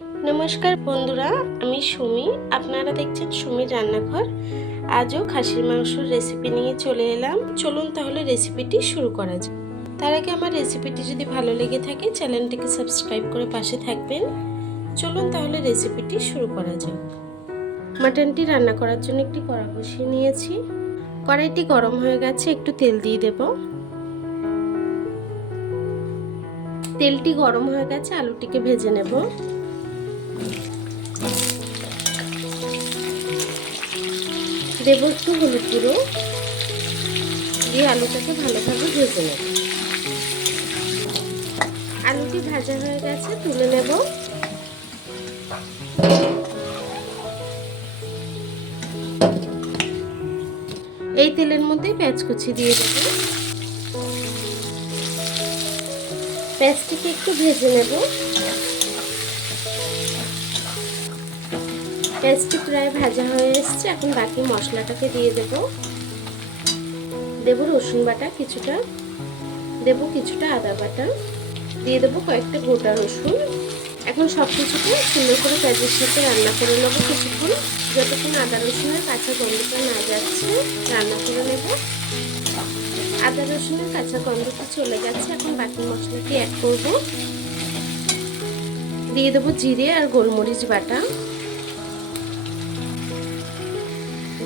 नमस्कार बंधुरा आमी सुमी आपनारा देखছেন सुमिर रान्नाघर। आजও খাসির মাংসের রেসিপি নিয়ে চলে এলাম। চলুন তাহলে রেসিপিটি শুরু করা যাক। তার আগে আমার রেসিপিটি যদি ভালো লেগে থাকে চ্যানেলটিকে সাবস্ক্রাইব করে পাশে থাকবেন। চলুন তাহলে রেসিপিটি শুরু করা যাক। মাটনটি রান্না করার জন্য একটি কড়া বসিয়ে নিয়েছি। কড়াইটি গরম হয়ে গেছে, একটু তেল দিয়ে দেব। তেলটি গরম হয়ে গেছে, আলুটিকে ভেজে নেব। দেব একটু হলুদ গুঁড়ো দিয়ে আলুটাকে ভালোভাবে ভেজে নেব। আলুটি ভাজা হয়ে গেছে, তুলে নেব। এই তেলের মধ্যে পেঁয়াজ কুচি দিয়ে দেব। পেঁয়াজটিকে একটু ভেজে নেব। পেঁয়াজটি প্রায় ভাজা হয়ে এসেছে, এখন বাকি মশলাটাকে দিয়ে দেব। দেব রসুন বাটা কিছুটা, দেব কিছুটা আদা বাটা, দিয়ে দেবো কয়েকটা গোটা রসুন। এখন সব কিছুকে সুন্দর করে পেঁয়াজের সাথে রান্না করে নেব কিছুক্ষণ, যতক্ষণ আদা রসুনের কাঁচা গন্ধটা না যাচ্ছে রান্না করে নেব। আদা রসুনের কাঁচা গন্ধটা চলে গেছে, এখন বাকি মশলাটি অ্যাড করব। দিয়ে দেবো জিরে আর গোলমরিচ বাটা,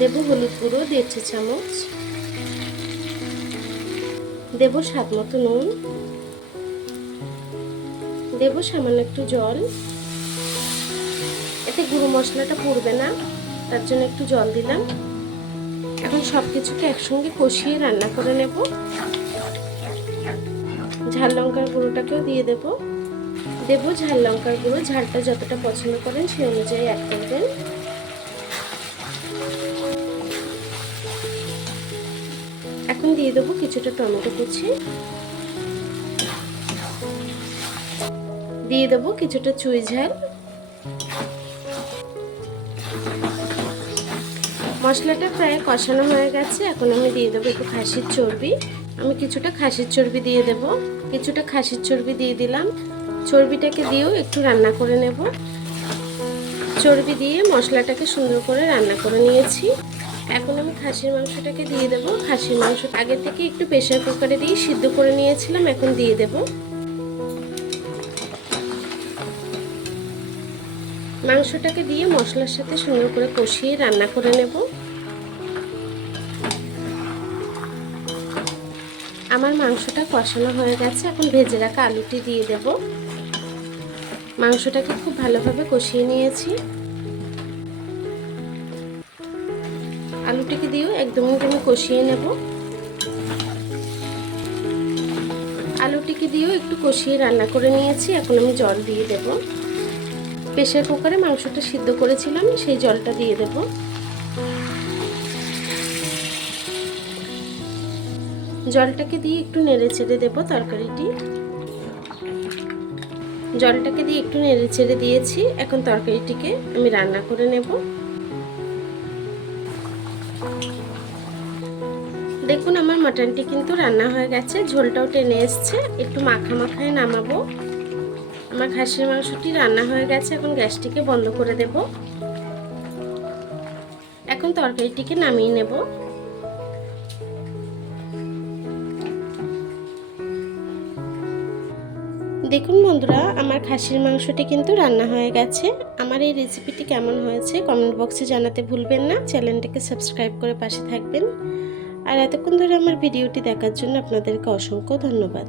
দেব হলুদ গুঁড়ো 1.5 চামচ, দেব স্বাদ মতো নুন, দেব সামান্য একটু জল। এতে গুঁড়ো মশলাটা পুড়বে না, তার জন্য একটু জল দিলাম। এখন সব কিছুকে একসঙ্গে কষিয়ে রান্না করে নেব। ঝাল লঙ্কার গুঁড়োটাকেও দিয়ে দেব। দেব ঝাল লঙ্কার গুঁড়ো, ঝালটা যতটা পছন্দ করেন সেই অনুযায়ী অ্যাড করবেন। এখন দিয়ে দেবো কিছুটা টমেটো কুচি, দিয়ে দেবো কিছুটা চুই ঝাল। মশলাটা প্রায় কষানো হয়ে গেছে, এখন আমি দিয়ে দেবো একটু খাসির চর্বি। আমি কিছুটা খাসির চর্বি দিয়ে দেব। কিছুটা খাসির চর্বি দিয়ে দিলাম। চর্বিটাকে দিয়েও একটু রান্না করে নেব। চর্বি দিয়ে মশলাটাকে সুন্দর করে রান্না করে নিয়েছি। এখন আমি খাসির মাংসটাকে দিয়ে দেব। খাসির মাংস আগে থেকে একটু প্রেসার কুকারে দিয়ে সিদ্ধ করে নিয়েছিলাম, এখন দিয়ে দেব। মাংসটাকে দিয়ে মশলার সাথে সুন্দর করে কষিয়ে রান্না করে নেব। আমার মাংসটা কষানো হয়ে গেছে, এখন ভেজে রাখা আলুটি দিয়ে দেব। মাংসটাকে খুব ভালোভাবে কষিয়ে নিয়েছি। আলুটাকে দিয়েও একদমই আমি কষিয়ে নেব। আলুটিকে দিয়েও একটু কষিয়ে রান্না করে নিয়েছি, এখন আমি জল দিয়ে দেব। প্রেসার কুকারে মাংসটা সিদ্ধ করেছিলাম, সেই জলটা দিয়ে দেব। জলটাকে দিয়ে একটু নেড়ে চেড়ে দেবো তরকারিটি। জলটাকে দিয়ে একটু নেড়ে চেড়ে দিয়েছি, এখন তরকারিটিকে আমি রান্না করে নেব। দেখুন আমার মাটনটি কিন্তু রান্না হয়ে গেছে, ঝোলটাও টেনে এসছে, একটু মাখা মাখায় নামাবো। আমার খাসির মাংসটি রান্না হয়ে গেছে, এখন গ্যাসটিকে বন্ধ করে দেব। এখন তরকারিটিকে নামিয়ে নেব। দেখুন বন্ধুরা, আমার খাসির মাংসটি কিন্তু রান্না হয়ে গেছে। আমার এই রেসিপিটি কেমন হয়েছে কমেন্ট বক্সে জানাতে ভুলবেন না। চ্যানেলটিকে সাবস্ক্রাইব করে পাশে থাকবেন। আর এতক্ষণ ধরে আমার ভিডিওটি দেখার জন্য আপনাদেরকে অসংখ্য ধন্যবাদ।